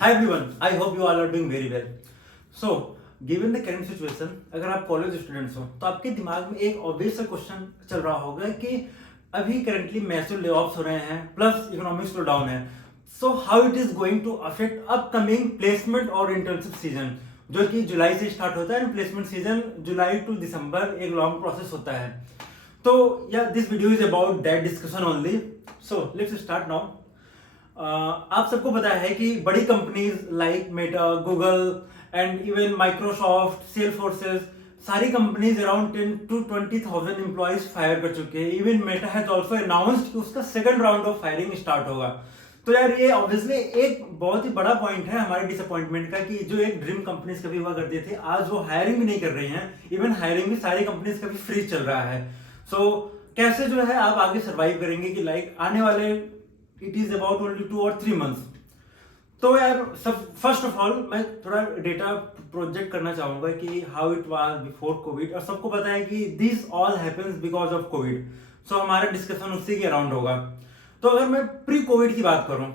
Hi everyone, I hope you all are doing very well. So, given the current situation, अगर आप college students हो तो आपके दिमाग में एक ऑब्वियस सा क्वेश्चन चल रहा होगा कि अभी करंटली मैसिव लेऑफ्स हो रहे हैं प्लस इकोनॉमिक स्लो डाउन है. So how it is going to affect upcoming placement और इंटर्नशिप सीजन जो कि जुलाई से स्टार्ट होता है. प्लेसमेंट सीजन जुलाई टू दिसंबर एक लॉन्ग प्रोसेस होता है. तो yeah this video is about that discussion only. So let's start now. आप सबको पता है कि बड़ी companies like Meta, Google and even Microsoft, Salesforces, सारी companies around 10 to 20,000 employees fire कर चुके हैं. Even Meta has also announced कि उसका second round of firing start होगा. तो यार ये ऑब्वियसली एक बहुत ही बड़ा पॉइंट है हमारे डिसअपॉइंटमेंट का कि जो एक ड्रीम कंपनीज कभी हुआ करते थे आज वो हायरिंग भी नहीं कर रही हैं. इवन हायरिंग भी सारी कंपनीज का भी फ्री चल रहा है. सो कैसे जो है आप आगे सर्वाइव करेंगे कि लाइक आने वाले it is about only 2 or 3 months. तो यार सब फर्स्ट ऑफ ऑल मैं थोड़ा डेटा प्रोजेक्ट करना चाहूंगा कि how it was before Covid. और सबको पता है कि this all happens because of Covid. So हमारा डिस्कशन उसी के अराउंड होगा. तो अगर मैं प्री कोविड की बात करूं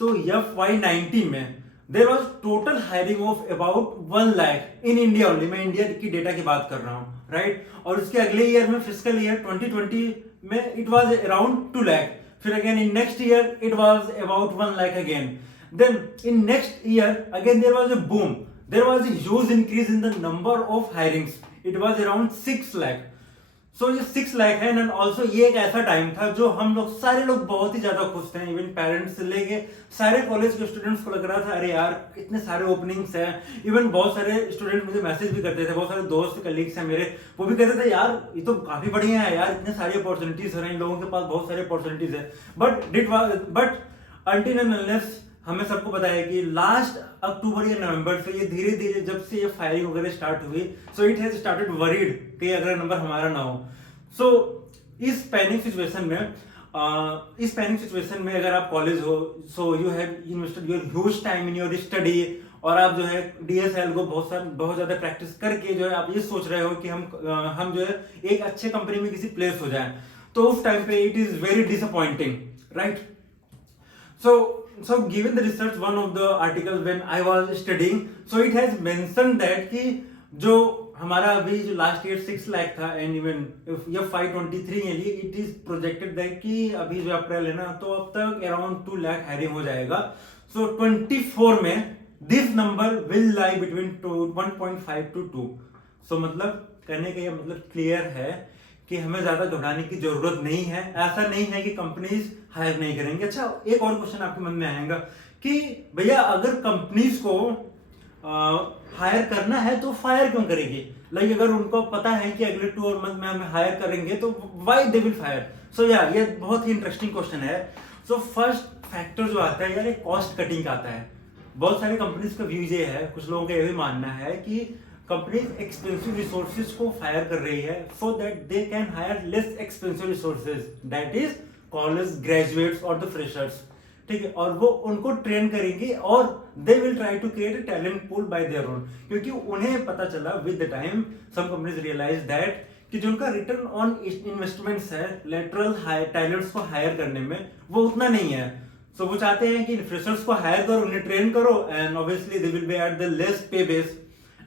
तो FY19 में there was total hiring of about 1 lakh in India only. मैं इंडिया की डेटा की बात कर रहा हूं, राइट. और उसके अगले ईयर में फिजिकल ईयर 2020 में इट वाज अराउंड 2 लाख. फिर again in next year it was about 1 lakh again. Then in next year again there was a boom. There was a huge increase in the number of hirings. It was around 6 lakh. So ये 6 लाख है. And also ये एक ऐसा time था जो हम लोग सारे लोग बहुत ही ज्यादा खुश थे. इवन पेरेंट्स से लेके सारे कॉलेज के स्टूडेंट्स को लग रहा था अरे यार इतने सारे ओपनिंग्स हैं. इवन बहुत सारे स्टूडेंट मुझे मैसेज भी करते थे, बहुत सारे दोस्त कलीग्स हैं मेरे, वो भी कहते थे यार ये तो काफी बढ़िया है यार, इतने सारी अपॉर्चुनिटीज हो रही हैं, लोगों के पास बहुत सारी अपॉर्चुनिटीज है. बट अनटिल एंड अनलेस हमें सबको पता है कि लास्ट अक्टूबर या नवंबर से ये धीरे धीरे जब से ये फायरिंग वगैरह स्टार्ट हुई so it has started worried कि अगर नंबर हमारा ना हो. सो इस पैनिक सिचुएशन में अगर आप कॉलेज हो so you have invested your huge time in your study और आप जो है DSL को बहुत ज्यादा प्रैक्टिस करके जो है आप ये सोच रहे हो कि हम जो है एक अच्छे कंपनी में किसी प्लेस हो जाए. तो उस टाइम पे it is very disappointing, right. So given the research, one of the articles when I was studying, so it has mentioned that कि जो हमारा अभी जो लास्ट ईयर 6 लाख था एंड इवन FY23 है इट इज प्रोजेक्टेड दैट कि अभी जो अप्रैल है ना तो अब तक अराउंड 2 लाख हायरिंग हो जाएगा. सो 24 में this number will lie between 1.5 to 2. सो मतलब कहने का ये मतलब क्लियर है कि हमें ज्यादा घबराने की जरूरत नहीं है. ऐसा नहीं है कि कंपनीज हायर नहीं करेंगे. अच्छा एक और क्वेश्चन आपके मन में आएगा कि भैया अगर कंपनीज को हायर करना है तो फायर क्यों करेगी. लाइक अगर उनको पता है कि अगले 2 मंथ में हमें हायर करेंगे तो व्हाई दे विल फायर. सो यार ये बहुत ही इंटरेस्टिंग क्वेश्चन है. सो फर्स्ट फैक्टर जो आता है यार ये कॉस्ट कटिंग का आता है. बहुत सारी कंपनीज का व्यू ये है, कुछ लोगों का ये भी मानना है कि कंपनीज एक्सपेंसिव रिसोर्सेज को फायर कर रही है so that they can hire less expensive resources that is college graduates और द फ्रेशर्स. ठीक है, और वो उनको ट्रेन करेंगे और they will try to create a talent pool by their own. क्योंकि उन्हें पता चला with the time some companies realise that कि जो उनका रिटर्न ऑन इन्वेस्टमेंट्स है लेटरल टैलेंट्स को हायर करने में वो उतना नहीं है. सो वो चाहते हैं कि फ्रेशर्स को हायर करो, उन्हें ट्रेन करो and obviously they will be at the less पे बेस.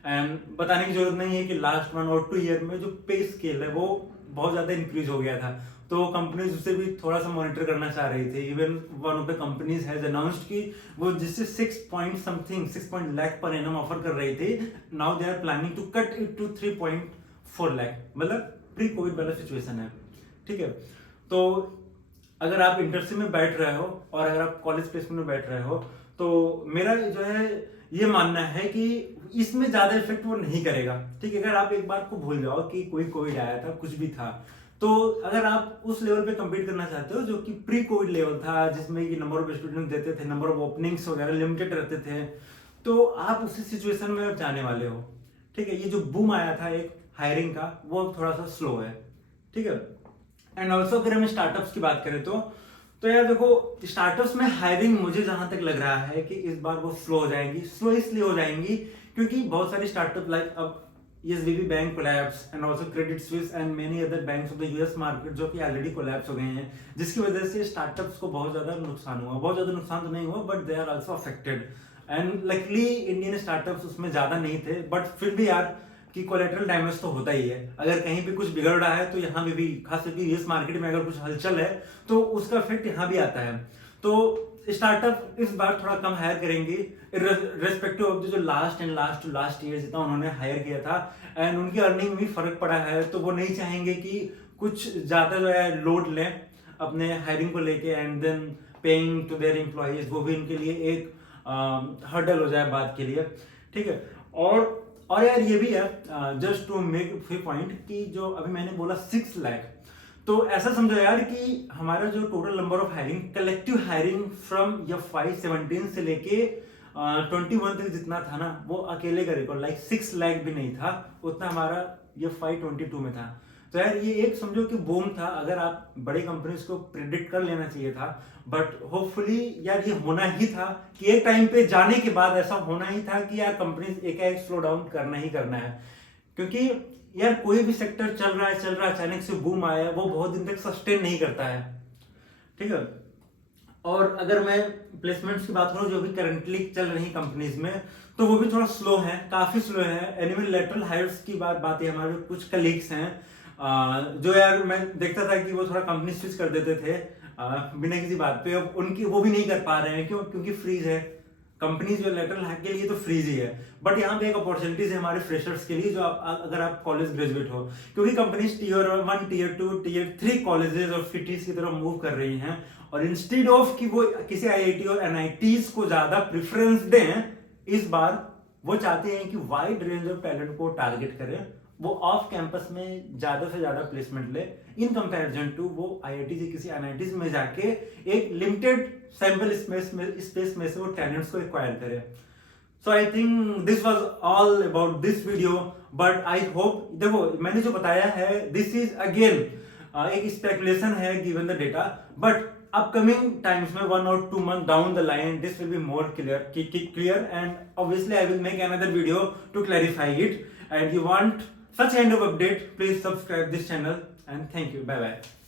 एंड बताने की जरूरत नहीं है कि लास्ट 1 or 2 ईयर में जो पे स्केल है वो बहुत ज्यादा इंक्रीज हो गया था. तो कंपनीज उससे भी थोड़ा सा मॉनिटर करना चाह रही थी. Even one of the companies has announced कि वो जिससे 6 लाख पर एनम ऑफर कर रही थी now they are planning to cut it to 3.4 lakh. मतलब प्री कोविड वाला सिचुएशन है. ठीक है, तो अगर आप इंटर्नशिप में बैठ रहे हो और अगर आप कॉलेज प्लेसमेंट में बैठ रहे हो तो मेरा जो है ये मानना है कि इसमें ज्यादा इफेक्ट वो नहीं करेगा. ठीक है, अगर आप एक बात को भूल जाओ कि कोई कोविड आया था, कुछ भी था, तो अगर आप उस लेवल पे कम्पीट करना चाहते हो जो कि प्री कोविड लेवल था जिसमें कि नंबर ऑफ स्टूडेंट देते थे, नंबर ऑफ ओपनिंग्स वगैरह लिमिटेड रहते थे, तो आप उसी सिचुएशन में अब जाने वाले हो. ठीक है, ये जो बूम आया था एक हायरिंग का वो थोड़ा सा स्लो है. ठीक है, एंड ऑल्सो अगर हम स्टार्टअप्स की बात करें तो यार देखो स्टार्टअप्स में हायरिंग मुझे जहां तक लग रहा है कि इस बार वो स्लो हो जाएंगी. स्लो इसलिए हो जाएंगी क्योंकि बहुत सारे स्टार्टअप लाइक अब SVB bank collapse and also Credit Suisse and many other banks of the US market जो कि ऑलरेडी कोलैप्स हो गए हैं, जिसकी वजह से स्टार्टअप्स को बहुत ज्यादा नुकसान हुआ. बहुत ज्यादा नुकसान तो नहीं हुआ but they are also affected. And luckily Indian startups उसमें ज्यादा नहीं थे, बट फिर भी यार कि कोलेटरल डैमेज तो होता ही है। अगर कहीं पे कुछ बिगड़ रहा है तो यहाँ पे भी, खास करके यूएस मार्केट में अगर कुछ हलचल है तो उसका इफेक्ट यहाँ भी आता है। तो स्टार्टअप इस बार थोड़ा कम हायर करेंगे, रेस्पेक्टिव ऑफ जो लास्ट ईयर जितना उन्होंने हायर किया था, एंड उनकी अर्निंग में भी फर्क पड़ा है। तो वो नहीं चाहेंगे कि कुछ ज्यादा जो है लोड लें अपने हायरिंग को लेके, and then paying to their employees, वो भी उनके लिए एक हर्डल हो जाए बात के लिए, ठीक है। और यार ये भी है, जस्ट टू मेक पॉइंट, कि जो अभी मैंने बोला 6 लाख, तो ऐसा समझो यार कि हमारा जो total number of hiring, collective hiring from FY 17 से लेके 21 तक जितना था ना, वो अकेले का रिकॉर्ड, लाइक 6 लाख भी नहीं था उतना हमारा FY 22 में था। तो यार ये एक समझो कि बूम था, अगर आप बड़ी कंपनीज को प्रिडिक्ट कर लेना चाहिए था, बट होपफुली यार ये होना ही था कि एक टाइम पे जाने के बाद ऐसा होना ही था कि यार कंपनीज एक स्लो डाउन करना ही करना है। क्योंकि यार कोई भी सेक्टर चल रहा है, अचानक से बूम आया, वो बहुत दिन तक सस्टेन नहीं करता है, ठीक है। और अगर मैं प्लेसमेंट्स की बात करूं जो भी करंटली चल रही कंपनीज में, तो वो भी थोड़ा स्लो है, काफी स्लो है। एनिमल लेटरल हायर्स की बात है, हमारे कुछ कलीग्स हैं जो यार मैं देखता था कि वो थोड़ा कंपनी स्विच कर देते थे बिना किसी बात पे, अब उनकी वो भी नहीं कर पा रहे हैं। क्यों? क्योंकि फ्रीज है कंपनी जो लेटरल हैक के लिए, तो फ्रीज ही है। बट यहाँ पे एक अपॉर्चुनिटीज है हमारे फ्रेशर्स के लिए, जो अगर आप कॉलेज ग्रेजुएट हो, क्योंकि companies Tier 1, Tier 2, Tier 3 colleges और सिटीज की तरफ मूव कर रही हैं, और इंस्टेड ऑफ कि वो किसी IIT और NITs को ज्यादा प्रेफरेंस दें, इस बार वो चाहते हैं कि वाइड रेंज ऑफ टैलेंट को टारगेट करें, वो ऑफ कैंपस में ज्यादा से ज्यादा प्लेसमेंट ले, इन कंपैरिजन टू वो IIT से किसी NITs में जाके एक लिमिटेड सैंपल स्पेस में से वो टैलेंट्स को एक्वायर करे। So I think this was all about this video, but I hope, देखो मैंने जो बताया है दिस इज अगेन एक स्पेकुलेशन है given the data, but upcoming times में 1 or 2 months down the line this will be more clear, and obviously I will make another video to clarify it, and you want such kind of update, please subscribe this channel, and thank you, bye bye.